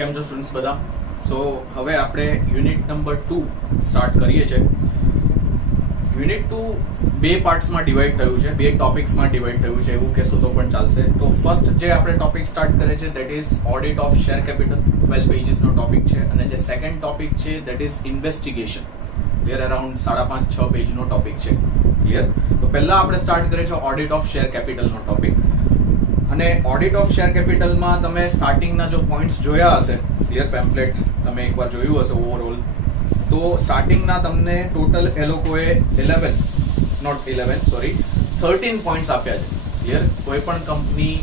કેમ છો સ્ટુડન્ટ્સ બધા? સો હવે આપણે યુનિટ નંબર 2 સ્ટાર્ટ કરીએ છીએ. યુનિટ 2 બે પાર્ટ્સમાં ડિવાઈડ થયું છે, બે ટોપિક્સમાં ડિવાઈડ થયું છે, એવું કહેશો તો પણ ચાલશે. તો ફર્સ્ટ જે આપણે ટોપિક સ્ટાર્ટ કરે છે that is audit of share capital, 12 પેજીસનો ટોપિક છે. અને જે સેકન્ડ ટોપિક છે that is investigation, clear, around 5.5-6 પેજનો ટોપિક છે, ક્લિયર. તો પહેલા આપણે સ્ટાર્ટ કરીએ છીએ ઓડિટ ઓફ શેર કેપિટલનો ટોપિક. અને ઓડિટ ઓફ શેર કેપિટલમાં તમે સ્ટાર્ટિંગના જો પોઈન્ટ્સ જોયા હશે, ક્લિયર, પેમ્પલેટ તમે એકવાર જોયું હશે ઓવરઓલ, તો સ્ટાર્ટિંગના તમને ટોટલ એ લોકોએ 13 પોઈન્ટ્સ આપ્યા છે, ક્લિયર. કોઈ પણ કંપની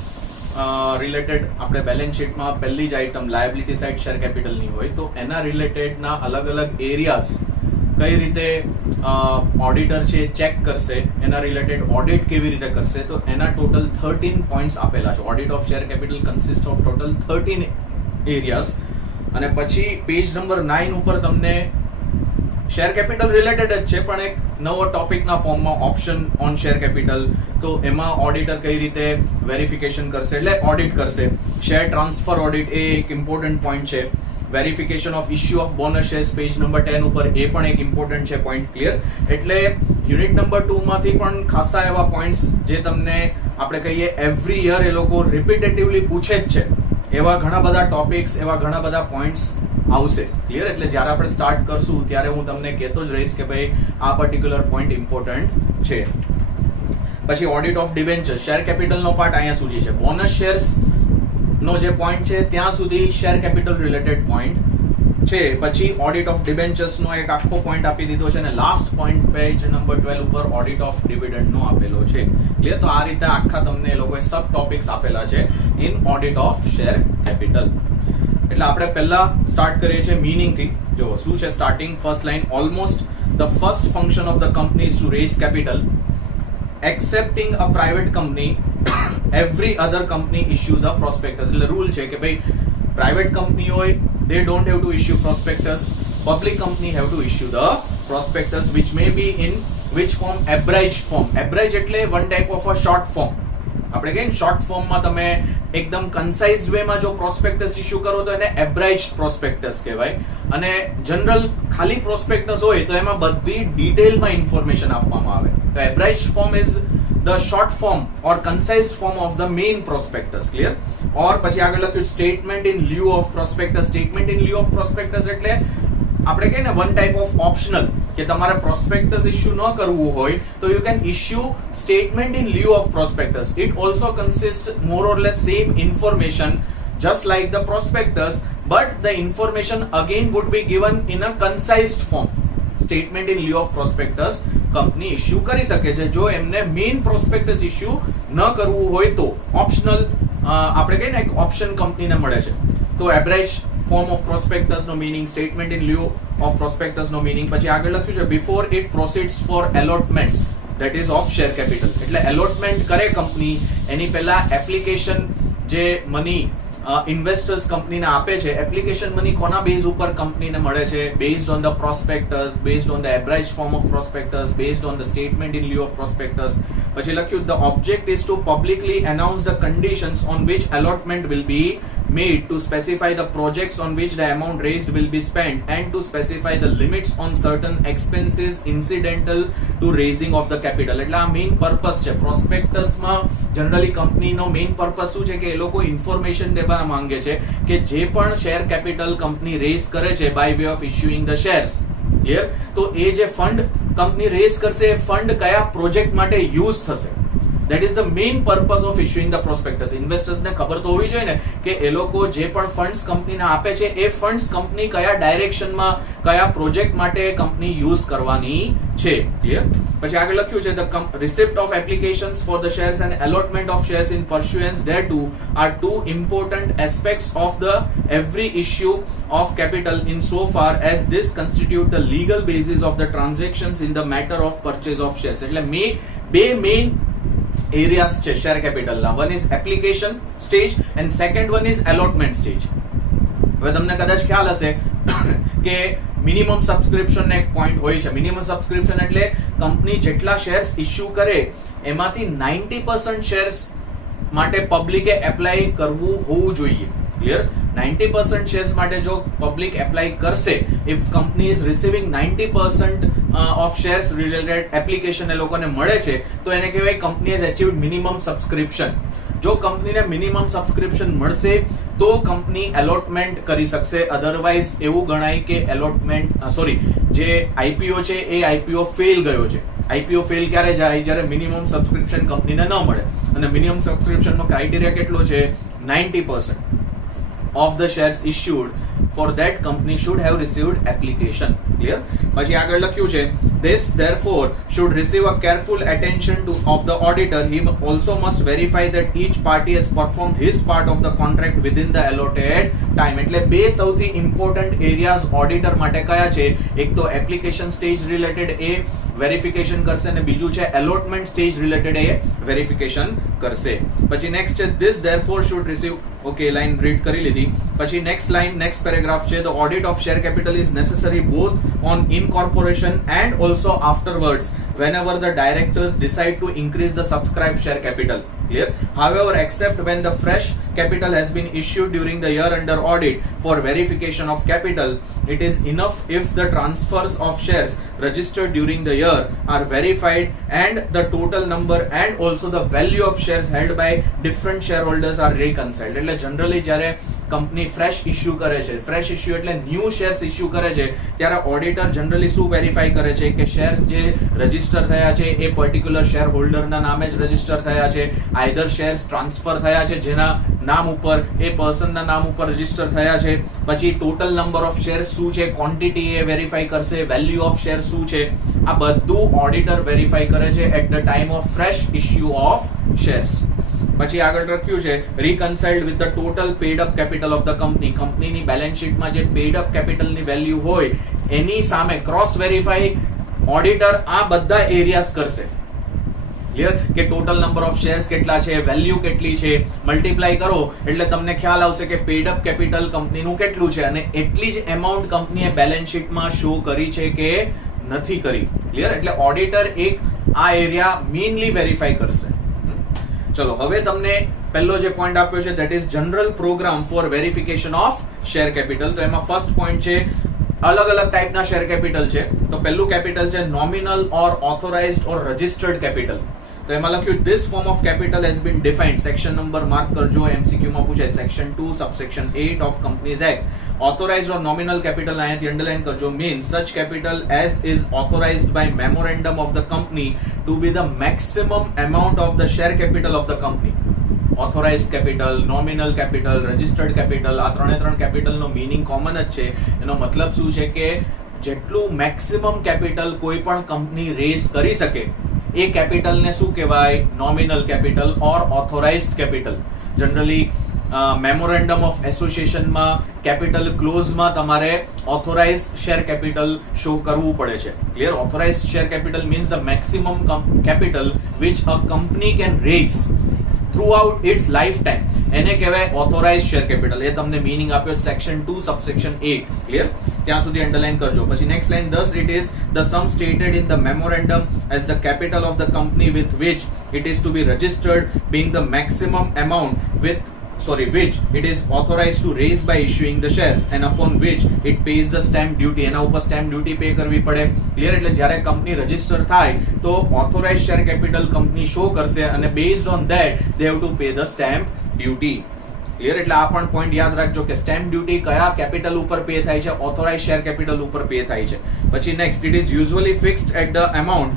રિલેટેડ આપણે બેલેન્સ શીટમાં પહેલી જ આઇટમ લાયબિલિટી સાઇડ શેર કેપિટલની હોય તો એના રિલેટેડના અલગ અલગ એરિયાઝ કઈ રીતે ઓડિટર છે ચેક કરશે, એના રિલેટેડ ઓડિટ કેવી રીતે કરશે, તો એના ટોટલ 13 પોઈન્ટ્સ આપેલા છે. Audit of share capital consist of total 13 areas. અને પછી પેજ નંબર 9 ઉપર તમને શેર કેપિટલ રિલેટેડ જ છે પણ એક નવો ટોપિકના ફોર્મમાં ઓપ્શન ઓન શેર કેપિટલ, તો એમાં ઓડિટર કઈ રીતે વેરિફિકેશન કરશે, એટલે ઓડિટ કરશે. શેર ટ્રાન્સફર ઓડિટ એ એક ઇમ્પોર્ટન્ટ પોઈન્ટ છે. Verification of issue of bonus shares page number 10 ઉપર એ પણ એક ઇમ્પોર્ટન્ટ છે પોઈન્ટ, ક્લિયર. એટલે યુનિટ નંબર 2 માંથી પણ ખાસા એવા પોઈન્ટ્સ જે તમને આપણે કહીએ એવરી યર એ લોકો રિપીટેટિવલી પૂછે જ છે, એવા ઘણા બધા ટોપિક્સ, એવા ઘણા બધા પોઈન્ટ્સ આવશે, ક્લિયર. એટલે જ્યારે આપણે સ્ટાર્ટ કરશું ત્યારે હું તમને કહેતો જ રહીશ કે ભાઈ આ પર્ટિક્યુલર પોઈન્ટ ઇમ્પોર્ટન્ટ છે. પછી ઓડિટ ઓફ ડિબેન્ચર, શેર કેપિટલનો પાર્ટ અહીંયા સુધી છે. બોનસ શેર્સ નો જે પોઈન્ટ છે ત્યાં સુધી શેર કેપિટલ રિલેટેડ પોઈન્ટ છે. પછી ઓડિટ ઓફ ડિબેન્ચર્સ નો એક આખો પોઈન્ટ આપી દીધો છે અને લાસ્ટ પોઈન્ટ પેજ નંબર 12 ઉપર ઓડિટ ઓફ ડિવિડન્ડ નો આપેલો છે, ક્લિયર. તો આ રીતે આખા તમને એ લોકોએ સબ ટોપિક્સ આપેલા છે in audit of share capital. એટલે આપણે પહેલા સ્ટાર્ટ કરીએ છીએ મીનિંગ થી. જો શું છે starting first line, almost the first function of the company is to raise capital. Excepting a private company, every other company issues a prospectus. એટલે રૂલ છે કે ભાઈ પ્રાઇવેટ કંપની હોય they don't have to issue prospectus, public company have to issue the prospectus which may be in which form? Abridged form. Abridged એટલે one type of a short form. આપણે કહીએ short ફોર્મમાં તમે એકદમ concise વેમાં જો prospectus issue કરો તો એને એબ્રાઇજ્ડ પ્રોસ્પેક્ટસ કહેવાય. અને જનરલ ખાલી પ્રોસ્પેક્ટસ હોય તો એમાં બધી ડિટેલમાં ઇન્ફોર્મેશન આપવામાં આવે. તો abridged form is the short form or concise form of the main prospectus, clear. Or પછી આગળ લખ્યું statement in lieu of prospectus. Statement in lieu of prospectus એટલે આપણે કહીએ ને વન ટાઈપ ઓફ ઓપ્શનલ, કે તમારે પ્રોસ્પેક્ટસ ઇશ્યુ ન કરવું હોય તો you can issue statement in lieu of prospectus. It also consist more or less same information just like the prospectus, but the information again would be given in a concised form. Statement in lieu of prospectus company issue કરી શકે છે જો એમને main prospectus issue ન કરવું હોય તો. Optional આપણે કહીએ ને એક ઓપ્શન કંપનીને મળે છે. તો એબ્રેજ ફોર્મ ઓફ પ્રોસ્પેક્ટસ નો meaning, statement in lieu of prospectus નો મીનિંગ. પછી આગળ લખ્યું છે before it proceeds for allotment that is of share capital. એટલે એલોટમેન્ટ કરે કંપની એની પહેલા એપ્લિકેશન જે મની ઇન્વેસ્ટર્સ કંપનીને આપે છે, એપ્લિકેશન મની કોના બેઝ ઉપર કંપનીને મળે છે? Based on the prospectus, based on the abridge form of prospectus, based on the statement in lieu of prospectus. પછી લખ્યું the object is to publicly announce the conditions on which allotment will be made, to specify the projects on which the amount raised will be spent and to specify the limits on certain expenses incidental to raising of the capital. એટલે આ main purpose છે. પ્રોસ્પેક્ટસમાં generally કંપનીનો main purpose શું છે કે એ લોકો information દેવા માંગે છે કે જે પણ શેર કેપિટલ કંપની રેઝ કરે છે by way of issuing the shares, clear. તો એ જે ફંડ કંપની રેઝ કરશે એ ફંડ કયા પ્રોજેક્ટ માટે યુઝ થશે, that is the main purpose of issuing the prospectus. Investors ને ખબર તો હોવી જોઈએ ને કે એ લોકો જે પણ ફંડ્સ કંપનીને આપે છે એ ફંડ્સ કંપની કયા ડાયરેક્શનમાં, કયા પ્રોજેક્ટ માટે કંપની યુઝ કરવાની છે, ક્લિયર. પછી આગળ લખ્યું છે the receipt of applications for the shares and allotment of shares in pursuance thereto are two important aspects of the every issue of capital in so far as this constitute the legal basis of the transactions in the matter of purchase of shares. એટલે બે main areas છે share કેપિટલના. One is application stage and second one is allotment stage. હવે તમને કદાચ ખ્યાલ હશે કે મિનિમમ સબસ્ક્રિપ્શન એક પોઈન્ટ હોય છે. મિનિમમ સબસ્ક્રિપ્શન એટલે કંપની જેટલા શેર્સ ઇશ્યુ કરે એમાંથી 90% શેર્સ માટે પબ્લિકે એપ્લાય કરવું હોવું જોઈએ, ક્લિયર. 90% શેર્સ માટે જો પબ્લિક એપ્લાય કરશે, if company is receiving 90% of shares related application એ લોકોને મળે છે, તો એને કહેવાય company has achieved minimum subscription. જો કંપનીને મિનિમમ સબસ્ક્રિપ્શન મળશે તો કંપની એલોટમેન્ટ કરી શકશે, અધરવાઇઝ એવું ગણાય કે જે આઈપીઓ છે એ આઈપીઓ ફેલ ગયો છે. આઈપીઓ ફેલ ક્યારે જાય? જ્યારે મિનિમમ સબસ્ક્રિપ્શન કંપનીને ન મળે, અને મિનિમમ સબસ્ક્રિપ્શનનો ક્રાઇટેરિયા કેટલો છે? 90% of the shares issued for that company should have received application. Clear? પછી આગળ લખ્યું છે, this therefore should receive a careful attention of the auditor. He also must verify that each party has performed his part of the contract within the allotted time. એટલે બે સૌથી important areas auditor માટે કયા છે? એક તો application stage related એ verification કરશે, અને બીજું છે એલોટમેન્ટ સ્ટેજ રિલેટેડ એ વેરિફિકેશન કરશે. પછી નેક્સ્ટ છે, this therefore should receive. Okay, line read કરી લીધી. પછી નેક્સ્ટ પેરેગ્રાફ છે, the audit of share capital is necessary both on incorporation and also afterwards whenever the directors decide to increase the subscribed share capital. Clear? However, except when the fresh capital has been issued during the year under audit for verification of capital, it is enough if the transfers of shares registered during the year are verified and the total number and also the value of shares held by different shareholders are reconciled. એટલે generally જ્યારે company fresh issue કરે છે, fresh issue એટલે new shares issue કરે છે, ત્યારે auditor generally શું verify કરે છે કે શેર્સ જે રજીસ્ટર થયા છે એ પર્ટિક્યુલર શેર હોલ્ડરના નામે જ રજીસ્ટર થયા છે, આઈધર શેર્સ ટ્રાન્સફર થયા છે જેના નામ ઉપર, એ પર્સનના નામ ઉપર રજીસ્ટર થયા છે. પછી ટોટલ નંબર ઓફ શેર્સ શું છે, ક્વોન્ટિટી એ વેરીફાઈ કરશે, વેલ્યુ ઓફ શેર શું છે, આ બધું ઓડિટર વેરીફાઈ કરે છે at the time of fresh issue of shares. પછી આગળ લખ્યું છે, reconciled with the total paid up capital of the company. કંપનીની બેલેન્સ શીટમાં જે પેડ અપ કેપિટલની વેલ્યુ હોય એની સામે ક્રોસ વેરીફાઈ ઓડિટર આ બધા એરિયાઝ કરશે. ક્લિયર? કે ટોટલ નંબર ઓફ શેર્સ કેટલા છે, વેલ્યુ કેટલી છે, મલ્ટીપ્લાય કરો એટલે તમને ખ્યાલ આવશે કે પેડ અપ કેપિટલ કંપનીનું કેટલું છે, અને એટલી જ એમાઉન્ટ કંપનીએ બેલેન્સ શીટમાં શો કરી છે કે નથી કરી. ક્લિયર? એટલે ઓડિટર એક આ એરિયા મેઇનલી વેરીફાઈ કરશે. ચલો, હવે તમને પહેલો જે પોઈન્ટ આપ્યો છે that is general program for verification of share capital. તો એમાં ફર્સ્ટ પોઈન્ટ છે, અલગ અલગ ટાઈપના શેર કેપિટલ છે. તો પહેલું કેપિટલ છે નોમિનલ ઓર ઓથોરાઇઝડ ઓર રજિસ્ટર્ડ કેપિટલ. તો એમાં લખ્યું, this form of capital has been defined. Section number mark કરજો, MCQ માં પૂછાય, section 2 subsection 8 of companies act. Authorized or nominal capital અહીંયાથી અંડરલાઈન કરજો, means such capital as is authorized by memorandum of the company to be the maximum amount of the share capital of the company. Authorized capital, nominal capital, registered capital, આ ત્રણ કેપિટલનો meaning common જ છે. એનો મતલબ શું છે કે જેટલું મેક્સિમમ કેપિટલ કોઈ પણ કંપની રેઝ કરી શકે એ કેપિટલને શું કહેવાય? Nominal capital or authorised capital. Generally memorandum of એસોસિએશનમાં કેપિટલ ક્લોઝમાં તમારે ઓથોરાઇઝ શેર કેપિટલ શો કરવું પડે છે. Clear? Authorise share capital means the maximum capital which a company can raise throughout its life time, એને કહેવાય authorise share capital. એ તમને meaning આપ્યો સેક્શન 2 સબસેક્શન 8. ક્લિયર? ત્યાં સુધી અંડરલાઈન કરજો. પછી next line, thus it is the sum stated in the memorandum as the capital of the company with which it is to be registered, being the maximum amount which it is authorized to raise by issuing the shares and upon which it pays the stamp duty. એના ઉપર stamp duty pay કરવી પડે. Clear? એટલે જ્યારે company register થાય તો authorise share capital company show કરશે અને based on that they have to pay the stamp duty. Clear? એટલે આ પણ પોઈન્ટ યાદ રાખજો કે સ્ટેમ્પ ડ્યુટી કયા કેપિટલ ઉપર પે થાય છે? ઓથોરાઇઝ શેર કેપિટલ ઉપર પે થાય છે. પછી next, it is usually fixed at the amount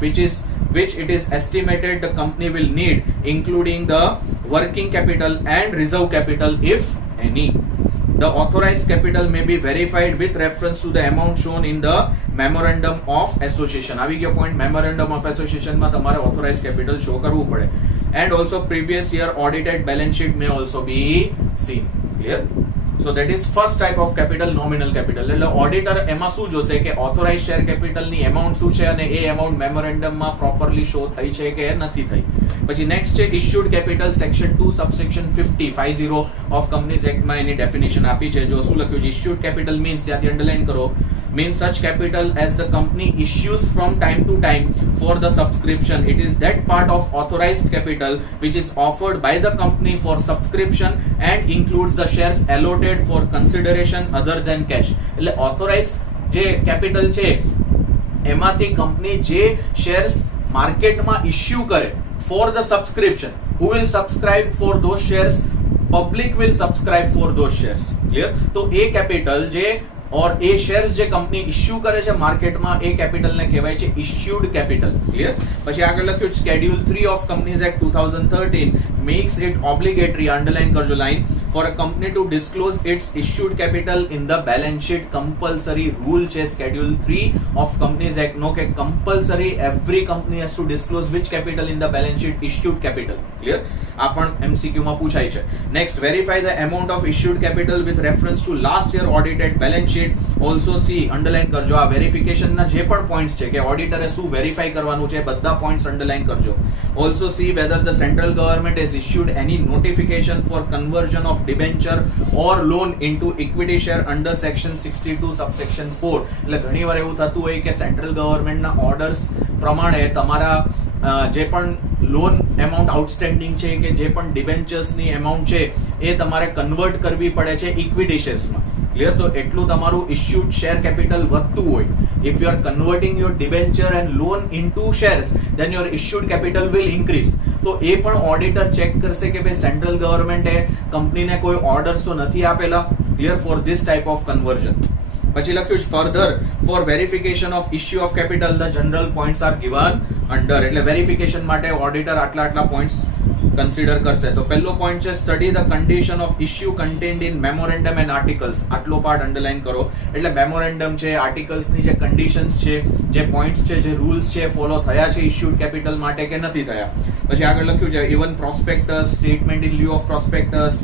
which it is estimated the company will need, including the working capital and reserve capital if any. The authorized capital may be verified with reference to the amount shown in the memorandum of association. આવી ગયો point, memorandum of association માં તમારે authorised capital show કરવું પડે. And also previous year audited balance sheet may also be seen. Clear? So that is first type of capital, nominal capital. એટલે auditor એમાં શું જોશે કે ઓથોરાઇઝ શેર કેપિટલની એમાઉન્ટ શું છે અને એ એમાઉન્ટ મેમોરેન્ડમમાં પ્રોપરલી શો થઈ છે કે નથી થઈ. પછી નેક્સ્ટ છે issued capital, section 2 subsection 50 of companies એક્ટમાં એની ડેફિનેશન આપી છે. જો શું લખ્યું છે? ઇશ્યુડ કેપિટલ મીન્સ, ત્યાંથી અંડરલાઈન કરો, means such capital as the company issues from time to time for the subscription. It is that part of authorized capital which is offered by the company for subscription and includes the shares allotted for consideration other than cash. એટલે authorized જે capital છે એમાંથી company જે shares માર્કેટમાં issue કરે for the subscription, who will subscribe for those shares? Public will subscribe for those shares. Clear? તો એ capital જે और ए शेयर्स જે કંપની ઇશ્યુ કરે છે માર્કેટમાં એ કેપિટલ ને કહેવાય છે ઇશ્યુડ કેપિટલ. ક્લિયર? પછી આગળ લખ્યું schedule 3 of companies act 2013 makes it obligatory, underline કરજો line, for a company to disclose its issued capital in the balance sheet. compulsory rule છે schedule 3 of companies act નો કે compulsory every company has to disclose which capital in the balance sheet? issued capital. clear? આ પણ MCQ માં પૂછાય છે. next, verify the amount of issued capital with reference to last year audited balance sheet. also see, underline કરજો આ verification ના જે પણ પોઈન્ટ્સ છે કે ઓડિટરે શું વેરીફાઈ કરવાનું છે બધા પોઈન્ટ્સ અંડરલાઈન કરજો. also see whether the central government has issued any notification for conversion of debenture or loan into equity share under section 62 subsection 4. એટલે ઘણીવાર એવું થતું હોય કે સેન્ટ્રલ ગવર્મેન્ટના ઓર્ડર્સ પ્રમાણે તમારા જે પણ લોન એમાઉન્ટ આઉટસ્ટેન્ડિંગ છે કે જે પણ ડિબેન્ચર્સની એમાઉન્ટ છે એ તમારે કન્વર્ટ કરવી પડે છે ઇક્વિટી શેર્સમાં. ક્લિયર? તો એટલું તમારું ઇશ્યુડ શેર કેપિટલ વધતું હોય. If you are converting your debenture and loan into shares then your issued capital will increase. તો એ પણ ઓડિટર ચેક કરશે કે ભાઈ સેન્ટ્રલ ગવર્મેન્ટે કંપનીને કોઈ ઓર્ડર્સ તો નથી આપેલા. Clear? For this type of conversion. પછી લખ્યું further for verification of issue of capital the general points are given under. એટલે વેરિફિકેશન માટે ઓડિટર આટલા પોઈન્ટ્સ કન્સિડર કરશે. તો પહેલો પોઈન્ટ છે study the condition of issue contained in memorandum and articles. આટલો પાર્ટ અંડરલાઈન કરો. એટલે મેમોરેન્ડમ છે, આર્ટિકલ્સની જે કન્ડિશન્સ છે, જે પોઈન્ટ્સ છે, જે રૂલ્સ છે ફોલો થયા છે ઇશ્યુડ કેપિટલ માટે કે નથી થયા. પછી આગળ લખ્યું છે even prospectus, statement in lieu of prospectus,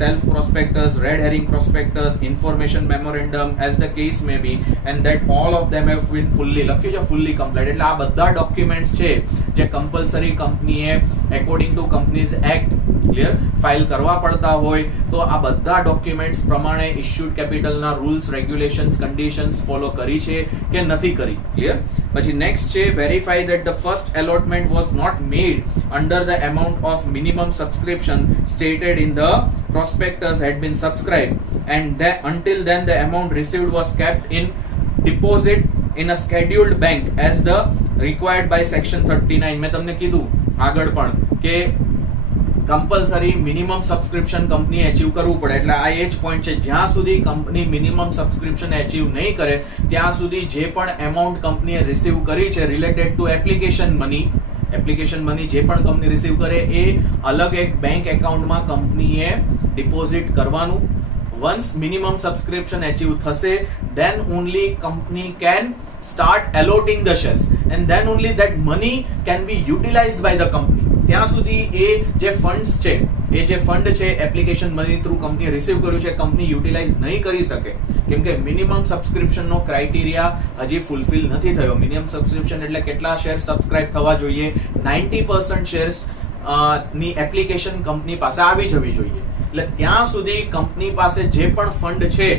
self prospectus, red herring prospectus, information memorandum as the case may be, and that all of them have been fully લખ્યું છે fully complied. એટલે આ બધા ડોક્યુમેન્ટ્સ છે જે કમ્પલસરી કંપનીએ according to companies act clear file કરવા પડતા હોય તો આ બધા ડોક્યુમેન્ટ્સ પ્રમાણે ઇશ્યુડ કેપિટલના રૂલ્સ, રેગ્યુલેશન્સ, કન્ડિશન્સ ફોલો કરી છે કે નથી કરી. ક્લિયર? પછી નેક્સ્ટ છે verify that the first allotment was not made under the amount of minimum subscription stated in the prospectus had been subscribed and that until then the amount received was kept in deposit in a scheduled bank as the required by section 39. મેં તમને કીધું આગળ પણ કે compulsory minimum subscription company achieve કરવું પડે. એટલે આ એ જ પોઈન્ટ છે જ્યાં સુધી કંપની મિનિમમ સબસ્ક્રિપ્શન એચીવ નહીં કરે ત્યાં સુધી જે પણ એમાઉન્ટ કંપનીએ રિસીવ કરી છે રિલેટેડ ટુ એપ્લિકેશન મની જે પણ કંપની રિસીવ કરે એ અલગ એક બેંક એકાઉન્ટમાં કંપનીએ ડિપોઝિટ કરવાનું. વન્સ મિનિમમ સબસ્ક્રિપ્શન એચીવ થશે then only company can start allotting the shares and then only that money can be utilized by the company. ત્યાં સુધી એ જે ફંડ્સ છે એ જે ફંડ છે application money through company receive કર્યું છે કંપની યુટિલાઇઝ નહીં કરી શકે કેમ કે મિનિમમ સબસ્ક્રિપ્શનનો ક્રાઇટેરિયા હજી ફૂલફિલ નથી થયો. મિનિમમ સબસ્ક્રિપ્શન એટલે કેટલા શેર સબસ્ક્રાઇબ થવા જોઈએ? 90% શેર્સ ની એપ્લિકેશન કંપની પાસે આવી જવી જોઈએ. એટલે ત્યાં સુધી કંપની પાસે જે પણ ફંડ છે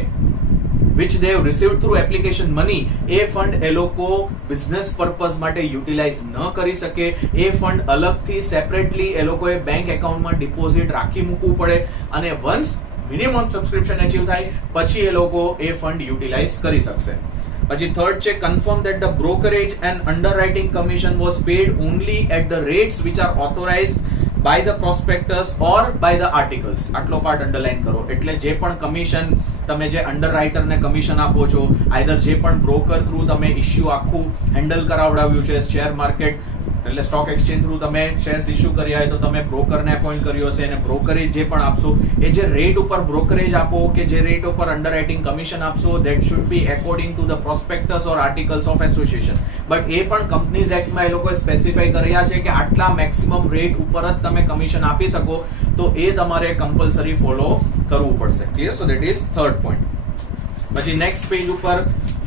which they have received through application money A fund એ લોકો બિઝનેસ પર્પઝ માટે યુટિલાઇઝ ન કરી શકે. એ ફંડ અલગથી સેપરેટલી એ લોકોએ બેંક એકાઉન્ટમાં ડિપોઝિટ રાખી મૂકવું પડે અને વન્સ મિનિમમ સબસ્ક્રિપ્શન અચીવ થાય પછી એ લોકો એ ફંડ યુટિલાઇઝ કરી શકશે. પછી થર્ડ છે confirm that the brokerage and underwriting commission was paid only at the rates which are authorized by the prospectus or by the articles. આટલો પાર્ટ અંડરલાઈન કરો. એટલે જે પણ કમિશન તમે જે અંડરરાઇટરને કમિશન આપો છો આઈધર જે પણ બ્રોકર થ્રુ તમે ઇશ્યુ આખું હેન્ડલ કરાવડાવ્યું છે શેર માર્કેટ એટલે સ્ટોક એક્સચેન્જ થ્રુ તમે શેર્સ ઇશ્યુ કર્યા હોય તો તમે બ્રોકરને અપોઇન્ટ કર્યો હશે અને બ્રોકરેજ જે પણ આપશો એ જે રેટ ઉપર બ્રોકરેજ આપો કે જે રેટ ઉપર અંડરરાઇટિંગ કમિશન આપશો that should be according to the prospectus or articles of association. But એ પણ કંપનીઝ એક્ટમાં એ લોકોએ સ્પેસિફાઈ કર્યા છે કે આટલા મેક્સિમમ રેટ ઉપર જ તમે કમિશન આપી શકો તો એ તમારે કમ્પલસરી ફોલો કરવું પડશે. Clear? So that is third point. પછી નેક્સ્ટ પેજ ઉપર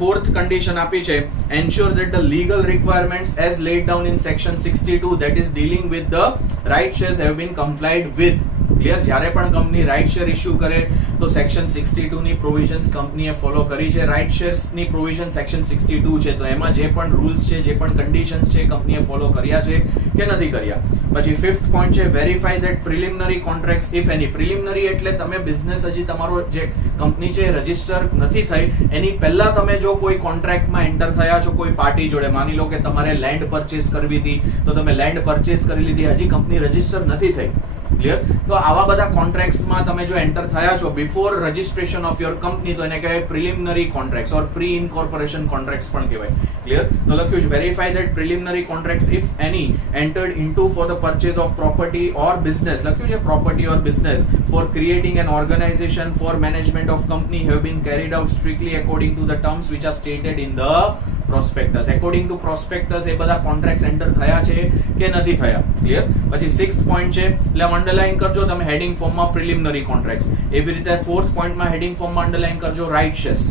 ફોર્થ કન્ડિશન આપી છે ensure that the legal requirements as lead down in section 62 that is dealing with the right shares have been complied with. Clear? જ્યારે પણ company right share issue કરે તો section 62 ની provisions કંપનીએ follow કરી છે. રાઇટ શેર્સ ની provision section 62 છે, તો એમાં જે પણ રૂલ્સ છે, જે પણ કન્ડિશન્સ છે, કંપનીએ ફોલો કર્યા છે કે નથી કર્યા. પછી 5th પોઈન્ટ છે verify that preliminary contracts if any. Preliminary એટલે તમે બિઝનેસ હજી તમારો જે કંપની છે રજીસ્ટર નથી થઈ એની પહેલા તમે જો કોઈ કોન્ટ્રાક્ટમાં એન્ટર થયા છો કોઈ પાર્ટી જોડે, માની લો કે તમારે લેન્ડ પરચેસ કરવી હતી તો તમે લેન્ડ પરચેસ કરી લીધી, હજી કંપની રજીસ્ટર નથી થઈ. ક્લિયર? તો આવા બધા કોન્ટ્રાક્ટ્સમાં તમે જો એન્ટર થયા છો before registration of your company તો એને કહેવાય preliminary contracts or pre incorporation contracts પણ કહેવાય. ક્લિયર? તો લખ્યું છે verify that preliminary contracts if any entered into for the purchase of property or business. લખ્યું છે property or business for creating an organisation for management of company have been carried out strictly according to the terms which are stated in the prospectus. According to prospectus એ બધા contracts enter થયા છે કે નથી થયા. Clear? પછી 6th point છે એટલે underline કરજો તમે હેડિંગ ફોર્મમાં પ્રિલિમિનરી કોન્ટ્રાક્ટ્સ. એવી રીતે 4th પોઈન્ટમાં હેડિંગ ફોર્મમાં અંડરલાઈન કરજો રાઇટ શેર્સ.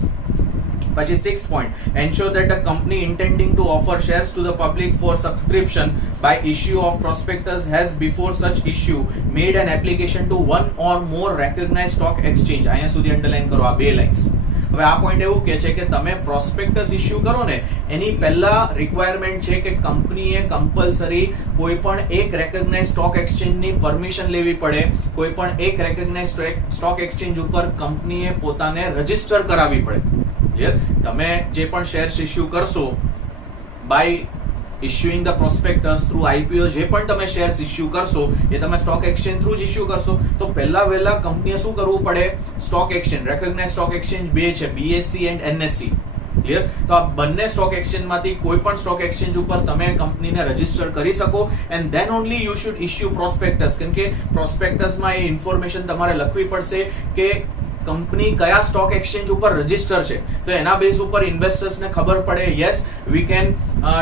પછી 6th point, ensure that the company intending to offer shares to the public for subscription by issue of prospectus has before such issue made an application to one or more recognized stock exchange. અહીંયા સુધી underline કરો આ બે lines. હવે આ point એવું કે છે કે તમે પ્રોસ્પેક્ટસ ઇશ્યુ કરો ને એની પહેલા રિક્વાયરમેન્ટ છે કે કંપનીએ કમ્પલસરી કોઈ પણ એક રેકગ્નાઇઝ સ્ટોક એક્સચેન્જની પરમિશન લેવી પડે. કોઈ પણ એક રેકગ્નાઇઝ સ્ટોક એક્સચેન્જ ઉપર કંપનીએ પોતાને રજીસ્ટર કરાવવી પડે. ક્લિયર? તમે જે પણ શેર્સ ઇશ્યુ કરશો by issuing the prospectus through IPO, જે પણ તમે શેર્સ ઇશ્યુ કરશો એ તમે સ્ટોક એક્સચેન્જ થ્રુ જ ઇશ્યુ કરશો તો પહેલા વહેલા કંપનીએ શું કરવું પડે? Stock exchange, recognise stock exchange બે છે, BSE એન્ડ NSE. ક્લિયર? તો આ બંને સ્ટોક એક્સચેન્જમાંથી કોઈ પણ સ્ટોક એક્સચેન્જ ઉપર તમે કંપનીને રજીસ્ટર કરી શકો and then only you should issue prospectus. કેમ કે પ્રોસ્પેક્ટસમાં એ ઇન્ફોર્મેશન તમારે લખવી પડશે કે કંપની કયા સ્ટોક એક્સચેન્જ ઉપર રજીસ્ટર છે, તો એના બેઝ ઉપર ઇન્વેસ્ટર્સને ખબર પડે yes we can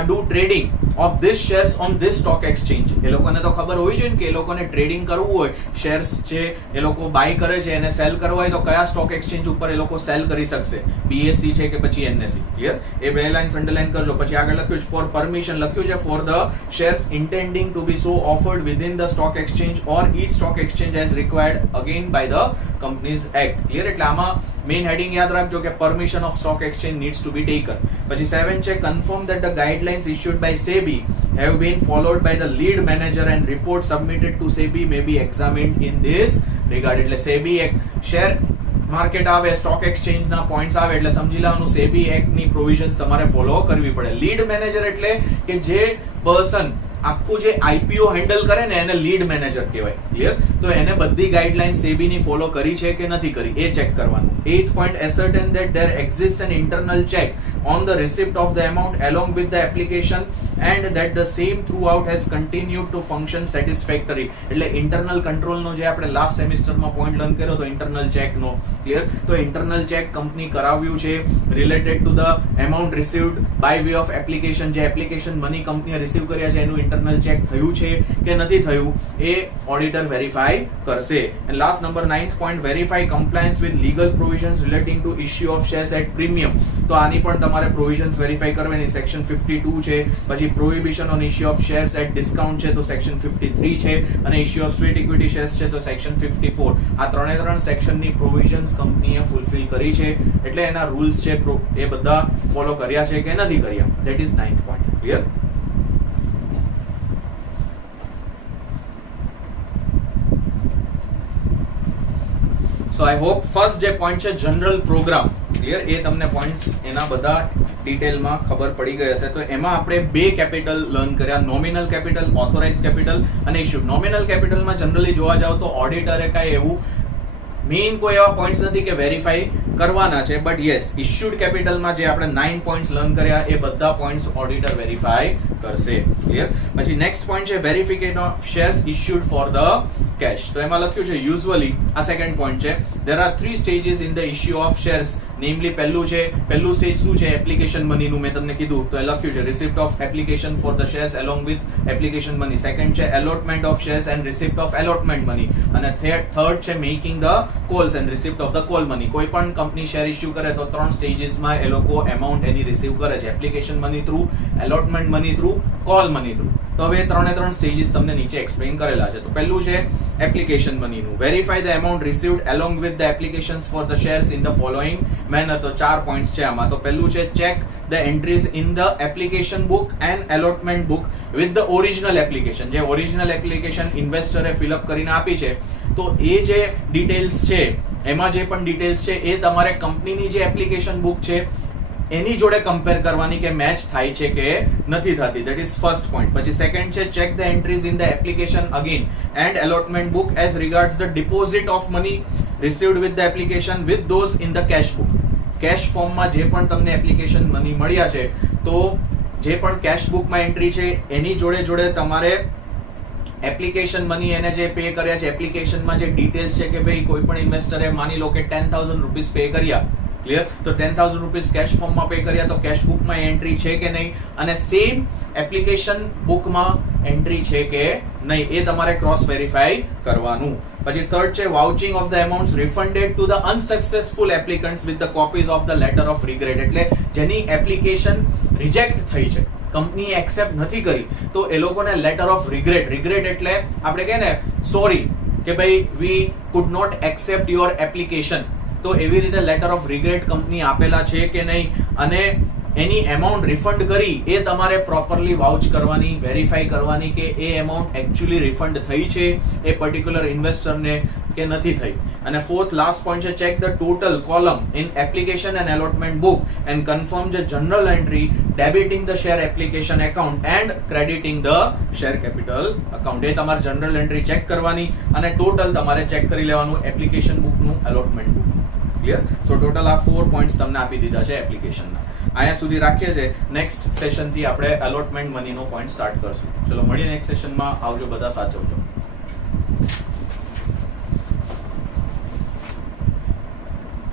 do trading of this shares on this stock exchange. એ લોકોને તો ખબર હોવી જોઈએ ને કે એ લોકોને ટ્રેડિંગ કરવું હોય, શેર્સ છે એ લોકો બાય કરે છે એને સેલ કરવા હોય તો કયા સ્ટોક એક્સચેન્જ ઉપર એ લોકો સેલ કરી શકશે, BSE છે કે પછી NSE. ક્લિયર? એ બે લાઇન્સ અંડરલાઈન કરજો. પછી આગળ લખ્યું છે ફોર પરમિશન, લખ્યું છે for the shares intending to be so offered within the stock exchange or each stock exchange as required again by the companies act. Clear? એટલે આમાં મેઇન હેડિંગ યાદ રાખજો કે permission of stock exchange needs to be taken. પછી 7 છે confirm that the guidelines issued by SEBI have been followed by the lead manager and report submitted to SEBI may be examined in this regard. એટલે SEBI એક share market આવે, stock exchange ના points આવે એટલે સમજી લેવાનું SEBI act ની provisions તમારે ફોલો કરવી પડે. લીડ મેનેજર એટલે કે જે પર્સન આખું જે IPO હેન્ડલ કરે ને એને લીડ મેનેજર કહેવાય. ક્લિયર? તો એને બધી ગાઈડલાઈન SEBI ની ફોલો કરી છે કે નથી કરી એ ચેક કરવાનું. 8th point, ascertain that there exists an internal check on the receipt of the amount along with the application and that the same throughout has continued to function satisfactory. એટલે internal control નો જે આપણે last સેમિસ્ટરમાં point learn કર્યો તો internal check નો. ક્લિયર? તો ઇન્ટરનલ ચેક કંપની કરાવ્યું છે related to the amount received by way of application. જે એપ્લિકેશન મની કંપનીએ રિસીવ કર્યા છે એનું ઇન્ટરનલ ચેક થયું છે કે નથી થયું એ ઓડિટર વેરીફાઈ કરશે. And last number 9th point, verify compliance with legal provisions relating to issue of shares at premium. તો આની પણ તમારે પ્રોવિઝન્સ વેરીફાઈ કરવાની. સેક્શન 52 છે. પછી prohibition on issue of shares at discount છે તો સેક્શન 53 છે અને issue of sweat equity shares છે તો સેક્શન 54. આ ત્રણ સેક્શનની પ્રોવિઝન્સ કંપનીએ ફૂલફિલ કરી છે એટલે એના રૂલ્સ છે એ બધા ફોલો કર્યા છે કે નથી કર્યા. That is 9th point. Clear? So I hope first જે પોઈન્ટ છે જનરલ પ્રોગ્રામ, ક્લિયર, એ તમને પોઈન્ટ્સ એના બધા ડિટેલમાં ખબર પડી ગઈ હશે. તો એમાં આપણે બે કેપિટલ લર્ન કર્યા, નોમિનલ કેપિટલ, ઓથોરાઇઝ કેપિટલ અને ઇશ્યુડ. નોમિનલ કેપિટલમાં જનરલી જોવા જાવ તો ઓડિટરે કાંઈ એવું મેઇન કોઈ એવા પોઈન્ટ્સ નથી કે વેરીફાઈ કરવાના છે, બટ યસ ઇશ્યુડ કેપિટલમાં જે આપણે 9 પોઈન્ટ્સ લર્ન કર્યા એ બધા પોઈન્ટ્સ ઓડિટર વેરીફાઈ કરશે. ક્લિયર? પછી નેક્સ્ટ પોઈન્ટ છે verification of shares issued for the cash. તો એમાં લખ્યું છે યુઝ્યુઅલી આ સેકન્ડ પોઈન્ટ છે there are 3 stages in the issue of shares. નેમલી પહેલું સ્ટેજ શું છે? એપ્લિકેશન મની નું મેં તમને કીધું તો એ લખ્યું છે receipt of application for the shares along with application money. Second છે allotment of shares and receipt of allotment money અને થર્ડ છે making the calls and receipt of the call money. કોઈ પણ કંપની શેર ઇશ્યુ કરે તો 3 સ્ટેજીસમાં એ લોકો amount એની receive કરે છે, application money through, allotment money through call money through. તો હવે 3 સ્ટેજીસ તમને નીચે એક્સપ્લેન કરેલા છે. તો પહેલું છે એપ્લિકેશન મનીનું. Verify the amount received along with the applications for the shares in the following manner. તો 4 પોઈન્ટ્સ છે આમાં. તો પહેલું છે check the entries in the application book and allotment book with the original application. જે original application ઇન્વેસ્ટરે fill up કરીને આપી છે, તો એ જે ડિટેલ્સ છે, એમાં જે પણ ડિટેલ્સ છે એ તમારે કંપનીની જે એપ્લિકેશન બુક છે એની જોડે કમ્પેર કરવાની કે મેચ થાય છે કે નથી થતી. That is first point. પછી સેકન્ડ છે check the entries in the application again and allotment book as regards the deposit of money received with the application with those in the cash book. Cash ફોર્મમાં જે પણ તમને application money મળ્યા છે, તો જે પણ કેશ બુકમાં એન્ટ્રી છે એની જોડે જોડે તમારે એપ્લિકેશન મની એને જે પે કર્યા છે, એપ્લિકેશનમાં જે ડિટેલ્સ છે કે ભાઈ કોઈ પણ ઇન્વેસ્ટરે માની લો કે 10,000 રૂપીસ પે કર્યા, ક્લિયર, તો 10,000 રૂપીસ કેશ ફોર્મમાં પે કર્યા, તો કેશ બુકમાં એન્ટ્રી છે કે નહીં, અને સેમ એપ્લિકેશન બુકમાં એન્ટ્રી છે કે નહીં, એ તમારે ક્રોસ વેરીફાઈ કરવાનું. પછી થર્ડ છે vouching of the amounts refunded to the unsuccessful applicants with the copies of the letter of regret. એટલે જેની એપ્લિકેશન રિજેક્ટ થઈ છે, કંપનીએ એક્સેપ્ટ નથી કરી, તો એ લોકોને લેટર ઓફ રિગ્રેટ. રિગ્રેટ એટલે આપણે કહે ને સોરી કે ભાઈ we could not accept your application, તો એવી રીતે લેટર ઓફ રિગ્રેટ કંપની આપેલા છે કે નહીં, અને એની એમાઉન્ટ રિફંડ કરી એ તમારે પ્રોપરલી વાઉચ કરવાની, વેરીફાઈ કરવાની કે એ એમાઉન્ટ એકચ્યુઅલી રિફંડ થઈ છે એ પર્ટિક્યુલર ઇન્વેસ્ટરને કે નથી થઈ. અને ફોર્થ લાસ્ટ પોઈન્ટ છે check the total column in application and allotment book and confirm the general entry debiting the share application account and crediting the share capital account. એ તમારે general entry check કરવાની અને total તમારે check કરી લેવાનું application બુકનું, allotment બુકનું. Clear? So total આ 4 પોઈન્ટ્સ તમને આપી દીધા છે એપ્લિકેશનના. અહીંયા સુધી રાખીએ છીએ. નેક્સ્ટ સેશનથી આપણે એલોટમેન્ટ મનીનો પોઈન્ટ સ્ટાર્ટ કરશું. ચલો મળીએ નેક્સ્ટ સેશનમાં. આવજો બધા, સાચવજો.